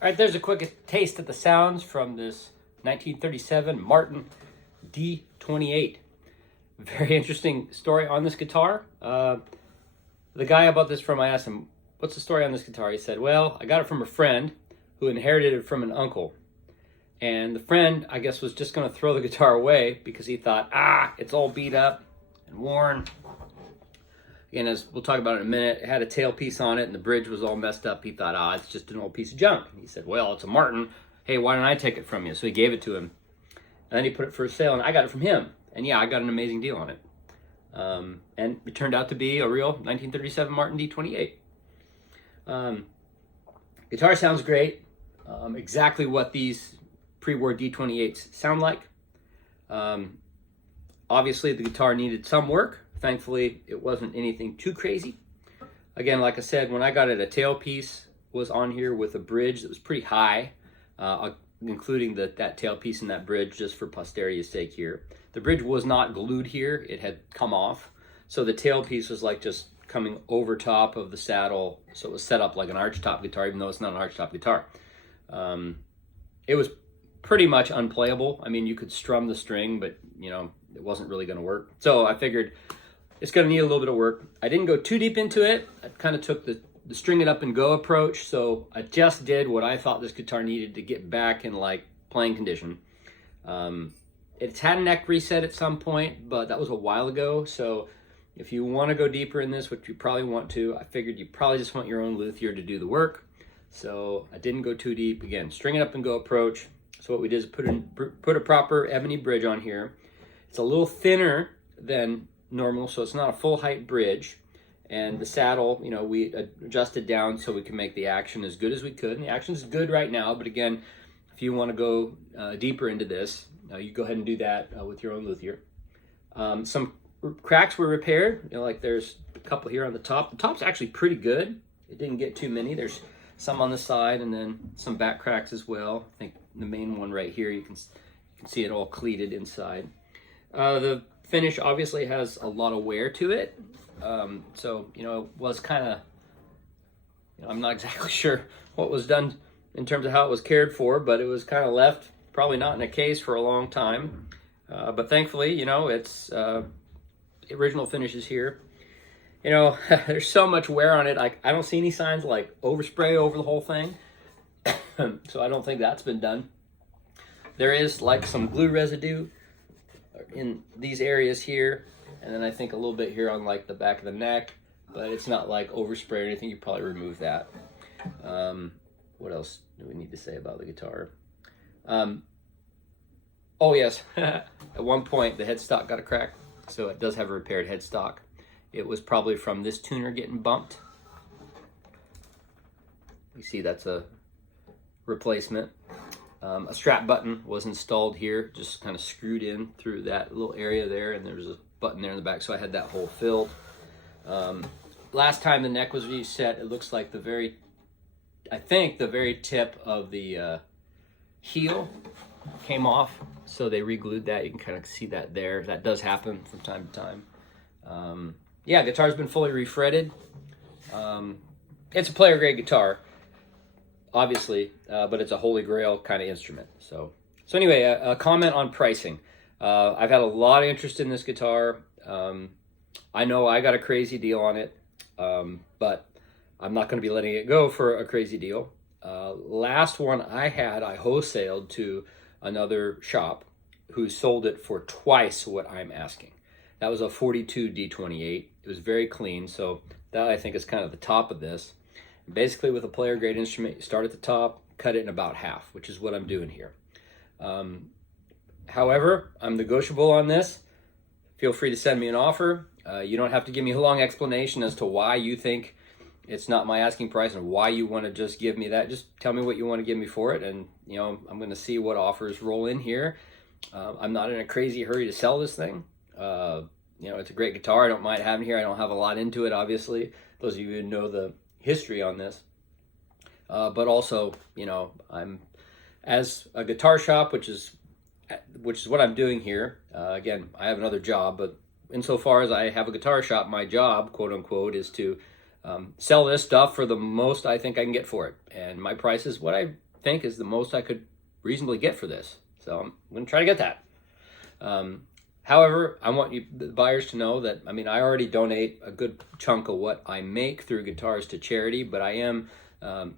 All right, there's a quick taste of the sounds from this 1937 Martin D-28. Very interesting story on this guitar. The guy I bought this from, I asked him, what's the story on this guitar? He said, well, I got it from a friend who inherited it from an uncle. And the friend, I guess, was just going to throw the guitar away because he thought, it's all beat up and worn. Again, as we'll talk about in a minute, it had a tailpiece on it and the bridge was all messed up. He thought, it's just an old piece of junk. He said, well, it's a Martin. Hey, why don't I take it from you? So he gave it to him. And then he put it for sale, and I got it from him. And yeah, I got an amazing deal on it. And it turned out to be a real 1937 Martin D-28. Guitar sounds great. Exactly what these pre-war D-28s sound like. Obviously, the guitar needed some work. Thankfully, it wasn't anything too crazy. Again, like I said, when I got it, a tailpiece was on here with a bridge that was pretty high, including that tailpiece and that bridge just for posterity's sake here. The bridge was not glued here. It had come off. So the tailpiece was like just coming over top of the saddle. So it was set up like an archtop guitar, even though it's not an archtop guitar. It was pretty much unplayable. I mean, you could strum the string, but it wasn't really going to work. So I figured it's going to need a little bit of work. I didn't go too deep into it. I kind of took the string it up and go approach. So I just did what I thought this guitar needed to get back in like playing condition. It's had a neck reset at some point, but that was a while ago. So if you want to go deeper in this, which you probably want to, I figured you probably just want your own luthier to do the work. So I didn't go too deep. Again, string it up and go approach. So what we did is put a proper ebony bridge on here. It's a little thinner than normal, so it's not a full height bridge. And the saddle, we adjusted down so we can make the action as good as we could. And the action is good right now, but again, if you want to go deeper into this, you go ahead and do that with your own luthier. Some cracks were repaired. Like there's a couple here on the top. The top's actually pretty good. It didn't get too many. There's some on the side and then some back cracks as well. I think the main one right here, you can see it all cleated inside. The finish obviously has a lot of wear to it. So, it was kind of, I'm not exactly sure what was done in terms of how it was cared for, but it was kind of left, probably not in a case for a long time. But thankfully, it's the original finish is here. There's so much wear on it. I don't see any signs like overspray over the whole thing. So I don't think that's been done. There is like some glue residue in these areas here, and then I think a little bit here on like the back of the neck, but it's not like overspray or anything. You probably remove that. What else do we need to say about the guitar? Oh yes, at one point the headstock got a crack, so it does have a repaired headstock. It was probably from this tuner getting bumped. You see that's a replacement. A strap button was installed here, just kind of screwed in through that little area there, and there's a button there in the back, so I had that hole filled. Last time the neck was reset, it looks like the very tip of the heel came off, so they re-glued that. You can kind of see that there. That does happen from time to time. Yeah, guitar's been fully refretted. It's a player grade guitar, obviously, but it's a holy grail kind of instrument. So anyway, a comment on pricing. I've had a lot of interest in this guitar. I know I got a crazy deal on it, but I'm not going to be letting it go for a crazy deal. Last one I had, I wholesaled to another shop who sold it for twice what I'm asking. That was a 42 D-28. It was very clean, so that I think is kind of the top of this. Basically, with a player grade instrument, you start at the top, cut it in about half, which is what I'm doing here. However, I'm negotiable on this. Feel free to send me an offer. You don't have to give me a long explanation as to why you think it's not my asking price and why you want to just give me that. Just tell me what you want to give me for it, and I'm going to see what offers roll in here. I'm not in a crazy hurry to sell this thing. It's a great guitar. I don't mind having here. I don't have a lot into it, obviously. Those of you who know the history on this. But also, I'm as a guitar shop, which is what I'm doing here. Again, I have another job, but insofar as I have a guitar shop, my job, quote unquote, is to sell this stuff for the most I think I can get for it. And my price is what I think is the most I could reasonably get for this. So I'm going to try to get that. However, I want the buyers to know that, I already donate a good chunk of what I make through guitars to charity, but I am I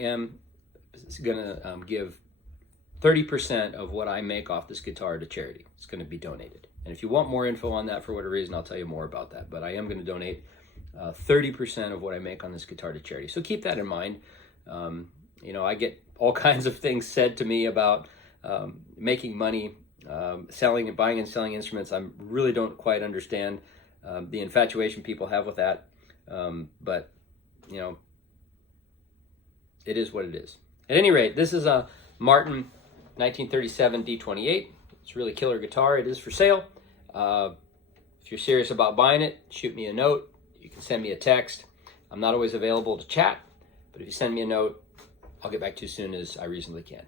am going to give 30% of what I make off this guitar to charity. It's going to be donated. And if you want more info on that for whatever reason, I'll tell you more about that. But I am going to donate 30% of what I make on this guitar to charity. So keep that in mind. I get all kinds of things said to me about making money, buying and selling instruments. I really don't quite understand the infatuation people have with that. But it is what it is. At any rate, this is a Martin 1937 D-28. It's a really killer guitar. It is for sale. If you're serious about buying it, shoot me a note. You can send me a text. I'm not always available to chat, but if you send me a note, I'll get back to you as soon as I reasonably can.